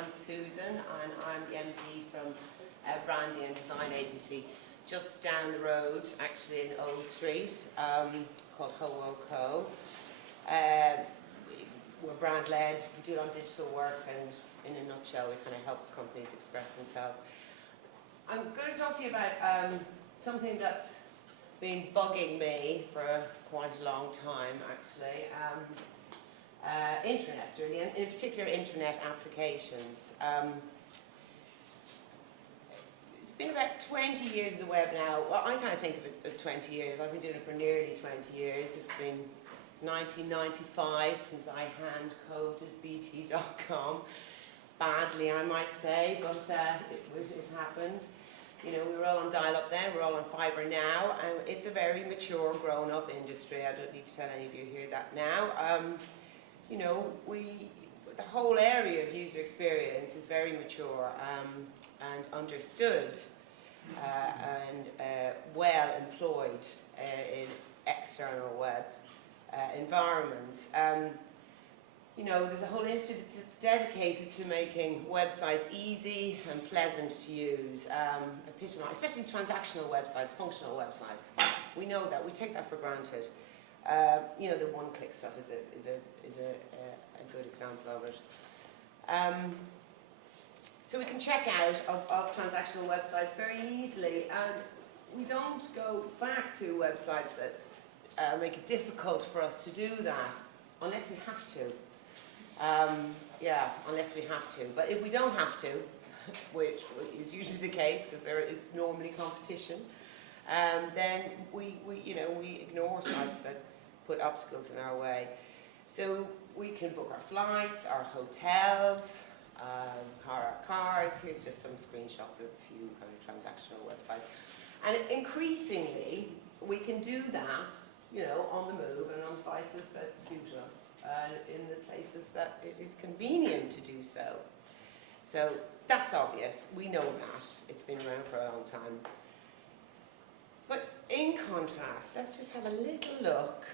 I'm Susan, and I'm the MD from a branding and design agency just down the road, actually in Old Street, called Ho Co. We're brand-led, we do it on digital work, and in a nutshell, we kind of help companies express themselves. I'm going to talk to you about something that's been bugging me for quite a long time, actually. Intranets, really, and in particular, internet applications. It's been about 20 years of the web now. Well, I kind of think of it as 20 years. I've been doing it for nearly 20 years. It's 1995 since I hand-coded bt.com. Badly, I might say, but it happened. You know, we were all on dial-up then, we're all on fibre now, and it's a very mature, grown-up industry. I don't need to tell any of you here that now. You know, the whole area of user experience is very mature and understood and well employed in external web environments. You know, there's a whole industry that's dedicated to making websites easy and pleasant to use, especially transactional websites, functional websites. We know that, we take that for granted. You know, the one-click stuff is a good example of it. So we can check out of transactional websites very easily, and we don't go back to websites that make it difficult for us to do that unless we have to. Unless we have to. But if we don't have to, which is usually the case because there is normally competition, then we ignore sites that put obstacles in our way. So we can book our flights, our hotels, our cars. Here's just some screenshots of a few kind of transactional websites. And increasingly, we can do that, you know, on the move and on devices that suit us. In the places that it is convenient to do so. So that's obvious, we know that, it's been around for a long time. But in contrast, let's just have a little look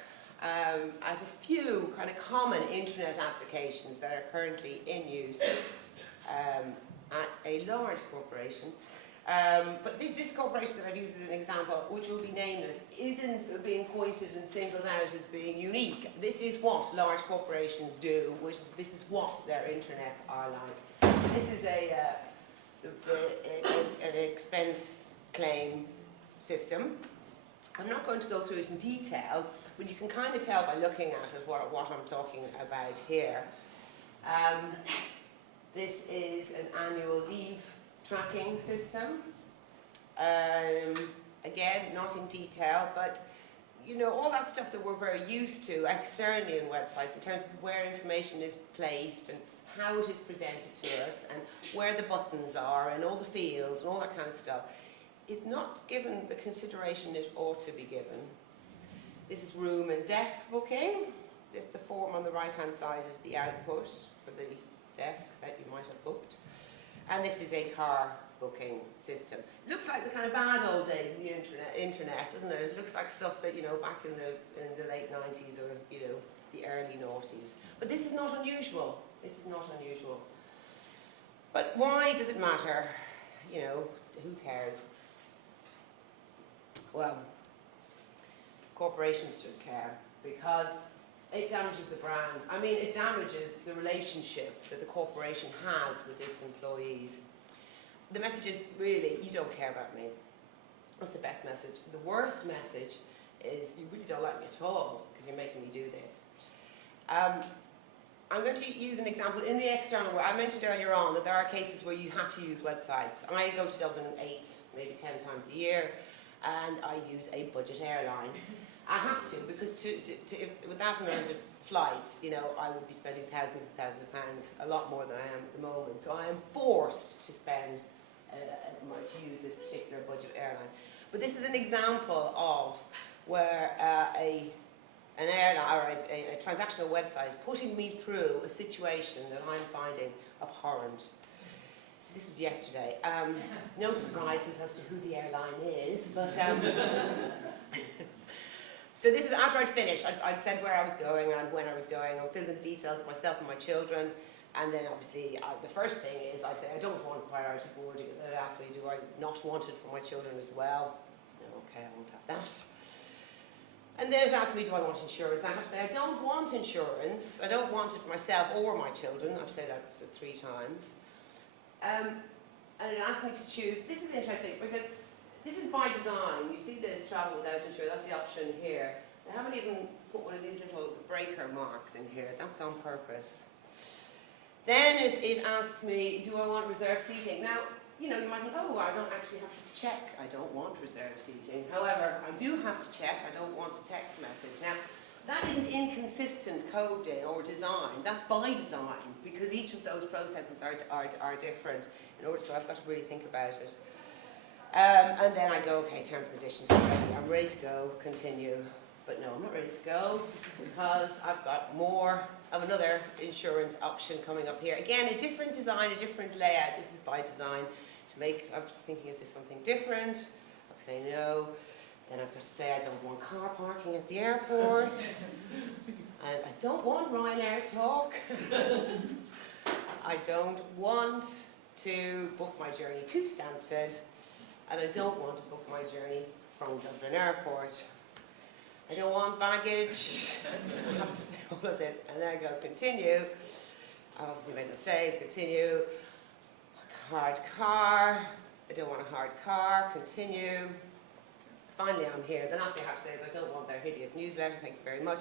at a few kind of common internet applications that are currently in use at a large corporation. But this corporation that I've used as an example, which will be nameless, isn't being pointed and singled out as being unique. This is what large corporations do, this is what their intranets are like. This is an expense claim system. I'm not going to go through it in detail, but you can kind of tell by looking at it what I'm talking about here. This is an annual leave tracking system. Again, not in detail, but you know, all that stuff that we're very used to externally in websites in terms of where information is placed and how it is presented to us and where the buttons are and all the fields and all that kind of stuff is not given the consideration it ought to be given. This is room and desk booking. The form on the right hand side is the output for the desk that you might have booked. And this is a car booking system. It looks like the kind of bad old days of the internet, doesn't it? It looks like stuff that, you know, back in the late 90s or, you know, the early noughties. But this is not unusual. This is not unusual. But why does it matter? You know, who cares? Well, corporations should care because it damages the brand. I mean, it damages the relationship that the corporation has with its employees. The message is really, you don't care about me. That's the best message. The worst message is, you really don't like me at all because you're making me do this. I'm going to use an example in the external world. I mentioned earlier on that there are cases where you have to use websites. I go to Dublin 8, maybe 10 times a year, and I use a budget airline. I have to, because with that amount of flights, you know, I would be spending thousands and thousands of pounds, a lot more than I am at the moment. So I am forced to spend, to use this particular budget airline. But this is an example of where an airline or a transactional website is putting me through a situation that I'm finding abhorrent. So this was yesterday. No surprises as to who the airline is, but so this is after I'd finished. I'd said where I was going and when I was going. I filled in the details of myself and my children. And then obviously the first thing is I say I don't want priority boarding, and then it asks me do I not want it for my children as well. Okay, I won't have that. And then it asks me do I want insurance. I have to say I don't want insurance. I don't want it for myself or my children. I've said that 3 times. And it asks me to choose. This is interesting because this is by design. You see this travel without insurance, that's the option here. They haven't even put one of these little breaker marks in here. That's on purpose. Then it asks me, do I want reserved seating? Now, you know, you might think, oh, I don't actually have to check. I don't want reserved seating. However, I do have to check. I don't want a text message. Now, that isn't inconsistent coding or design. That's by design, because each of those processes are different. So I've got to really think about it. And then I go, okay, terms and conditions are ready. I'm ready to go, continue. But no, I'm not ready to go because I've got more of another insurance option coming up here. Again, a different design, a different layout. This is by design to make, I'm thinking, is this something different? I'll say no. Then I've got to say I don't want car parking at the airport. And I don't want Ryanair talk. I don't want to book my journey to Stansted. And I don't want to book my journey from Dublin Airport. I don't want baggage. I have to say all of this. And then I go, continue. I've obviously made a mistake, continue. A hard car. I don't want a hard car, continue. Finally, I'm here. The last thing I have to say is I don't want their hideous newsletter, thank you very much.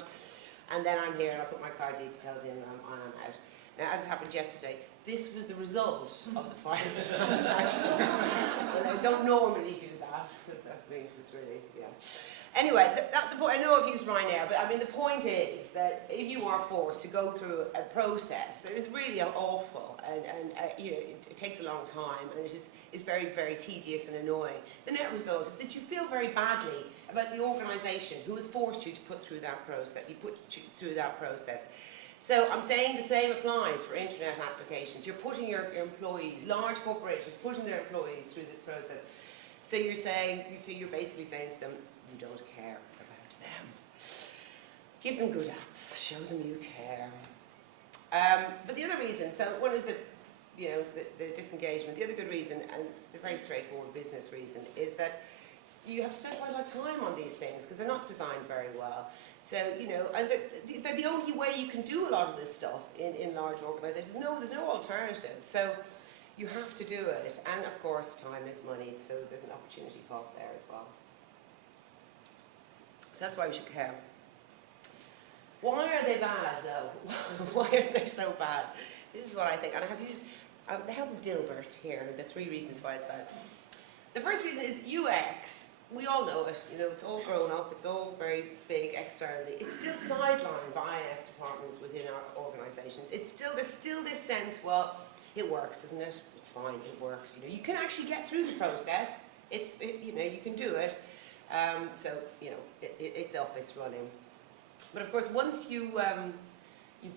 And then I'm here and I put my card details in and I'm out. Now, as it happened yesterday, this was the result of the final transaction. Well, I don't normally do that because that means it's really, yeah. Anyway, the point, I know I've used Ryanair, but I mean the point is that if you are forced to go through a process that is really awful and you know, it takes a long time and it is very, very tedious and annoying, the net result is that you feel very badly about the organisation who has forced you to put through that process. So I'm saying the same applies for internet applications. You're putting your employees, large corporations, putting their employees through this process. So you're basically saying to them, you don't care about them. Give them good apps, show them you care. But the other reason, so one is the disengagement. The other good reason, and the very straightforward business reason, is that you have spent quite a lot of time on these things because they're not designed very well. So, you know, and the only way you can do a lot of this stuff in large organisations, there's no alternative. So you have to do it. And of course, time is money, so there's an opportunity cost there as well. So that's why we should care. Why are they bad, though? Why are they so bad? This is what I think. And I have used the help of Dilbert here, the 3 reasons why it's bad. The first reason is UX. We all know it, you know, it's all grown up, it's all very big externally. It's still sidelined by IS departments within our organisations. There's still this sense, well, it works, doesn't it? It's fine, it works. You know, you can actually get through the process. You know, you can do it. So, you know, it's up, it's running. But of course, once you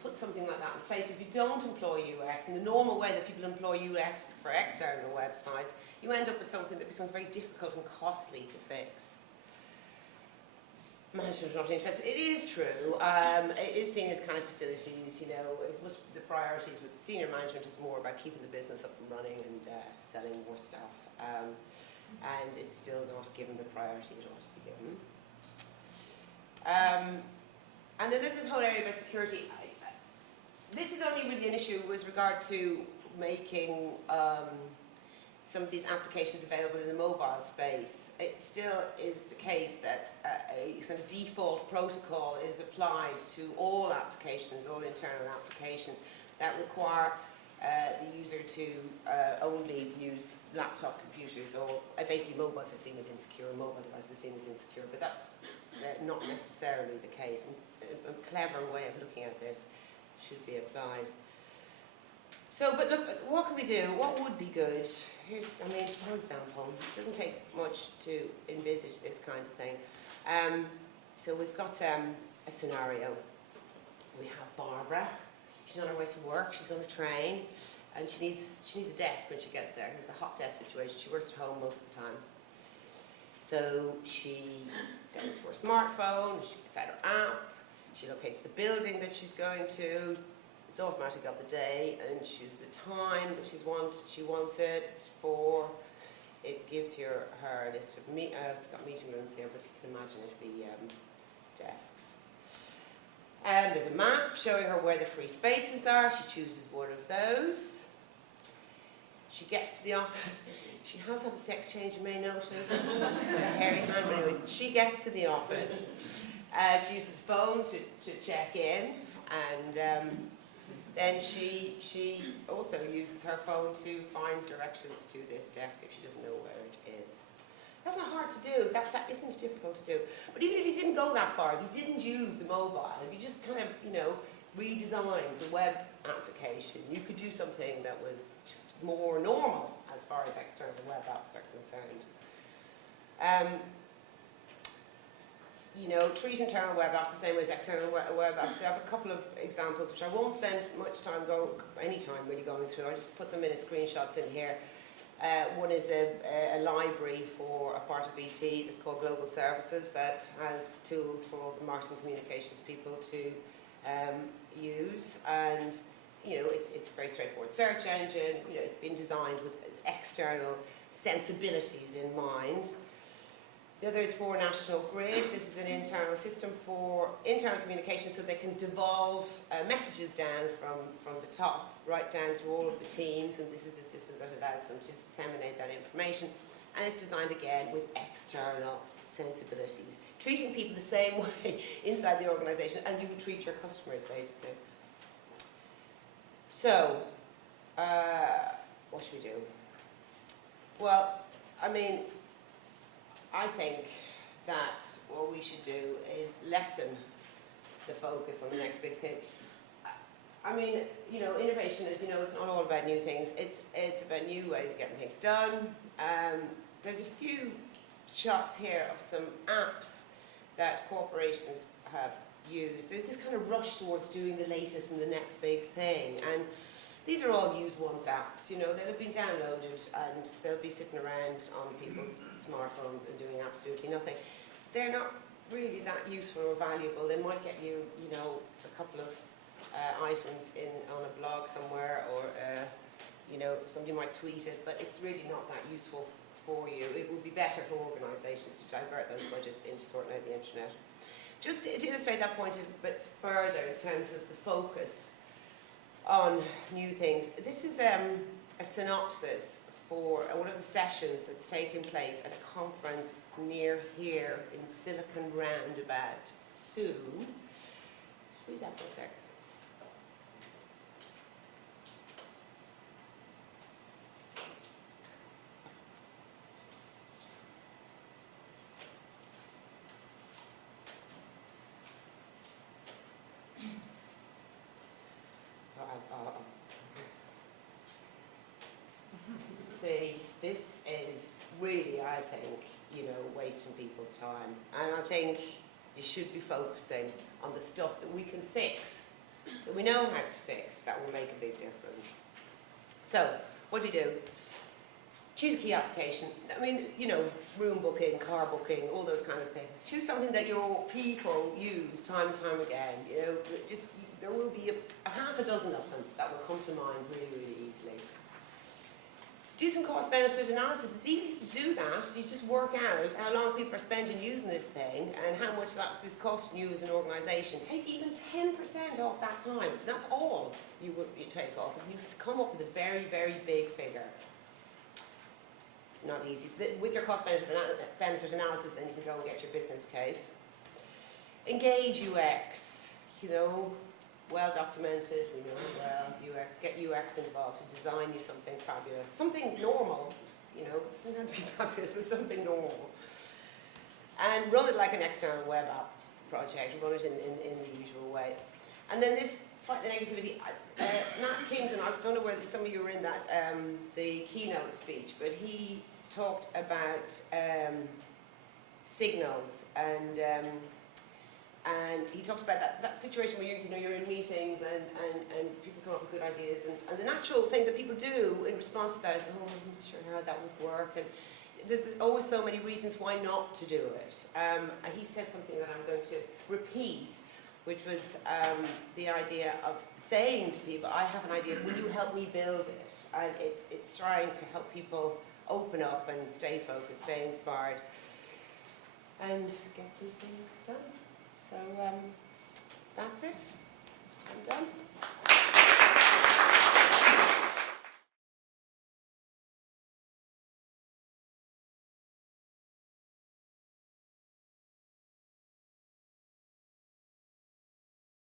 put something like that in place, if you don't employ UX in the normal way that people employ UX for external websites, you end up with something that becomes very difficult and costly to fix. Management is not interested. It is true. It is seen as kind of facilities, you know, the priorities with senior management is more about keeping the business up and running and selling more stuff. And it's still not given the priority it ought to be given. And then there's this whole area about security. This is only really an issue with regard to making some of these applications available in the mobile space. It still is the case that a sort of default protocol is applied to all applications, all internal applications that require the user to only use laptop computers, or basically mobiles are seen as insecure, mobile devices are seen as insecure, but that's not necessarily the case. And a clever way of looking at this should be applied. So, but look, what can we do? What would be good? I mean, for example, it doesn't take much to envisage this kind of thing. So we've got a scenario. We have Barbara. She's on her way to work. She's on a train, and she needs a desk when she gets there because it's a hot desk situation. She works at home most of the time. So she goes for a smartphone. She gets out her app. She locates the building that she's going to. It's automatic of the day, and choose the time that she wants it for. It gives her a list of it's got meeting rooms here, but you can imagine it'd be desks. There's a map showing her where the free spaces are. She chooses one of those. She gets to the office. She has had a sex change, you may notice. She's got a hairy hand, but anyway, she gets to the office. She uses the phone to check in, and then she also uses her phone to find directions to this desk if she doesn't know where it is. That's not hard to do. That isn't difficult to do. But even if you didn't go that far, if you didn't use the mobile, if you just kind of, redesigned the web application, you could do something that was just more normal as far as external web apps are concerned. Treat internal web apps the same way as external web apps. They have a couple of examples which I won't spend much time any time really going through. I just put them in as screenshots in here. One is a library for a part of BT that's called Global Services that has tools for all the marketing communications people to use, and it's a very straightforward search engine. It's been designed with external sensibilities in mind. The other is for National Grid. This is an internal system for internal communication, so they can devolve messages down from the top right down to all of the teams, and this is a system that allows them to disseminate that information, and it's designed again with external sensibilities, treating people the same way inside the organisation as you would treat your customers, basically. So, what should we do? Well, I think that what we should do is lessen the focus on the next big thing. Innovation is, it's not all about new things. It's about new ways of getting things done. There's a few shots here of some apps that corporations have used. There's this kind of rush towards doing the latest and the next big thing. And these are all use once apps. They'll have been downloaded and they'll be sitting around on people's smartphones and doing absolutely nothing. They're not really that useful or valuable. They might get you, a couple of items on a blog somewhere, or somebody might tweet it, but it's really not that useful for you. It would be better for organisations to divert those budgets into sorting out the internet. Just to illustrate that point a bit further in terms of the focus on new things, this is a synopsis for one of the sessions that's taking place at a conference near here in Silicon Roundabout soon. Just read that for a sec. See, this is really, I think, wasting people's time. And I think you should be focusing on the stuff that we can fix, that we know how to fix, that will make a big difference. So, what do we do? Choose a key application. Room booking, car booking, all those kind of things. Choose something that your people use time and time again. There will be a half a dozen of them that will come to mind really, really easily. Do some cost-benefit analysis. It's easy to do that. You just work out how long people are spending using this thing and how much that is costing you as an organisation. Take even 10% off that time. That's all you take off. And you come up with a very, very big figure. Not easy. With your cost-benefit analysis, then you can go and get your business case. Engage UX. Well documented, we know well, UX, get UX involved to design you something fabulous. Something normal, doesn't have to be fabulous, but something normal. And run it like an external web app project, run it in the usual way. And then this, fight the negativity, Matt Kington, I don't know whether some of you were in that, the keynote speech, but he talked about signals and he talked about that situation where you're in meetings and people come up with good ideas, and the natural thing that people do in response to that is, oh, I'm not sure how that would work, and there's always so many reasons why not to do it. He said something that I'm going to repeat, which was the idea of saying to people, I have an idea, will you help me build it? And it's trying to help people open up and stay focused, stay inspired, and get something done. So that's it. I'm done.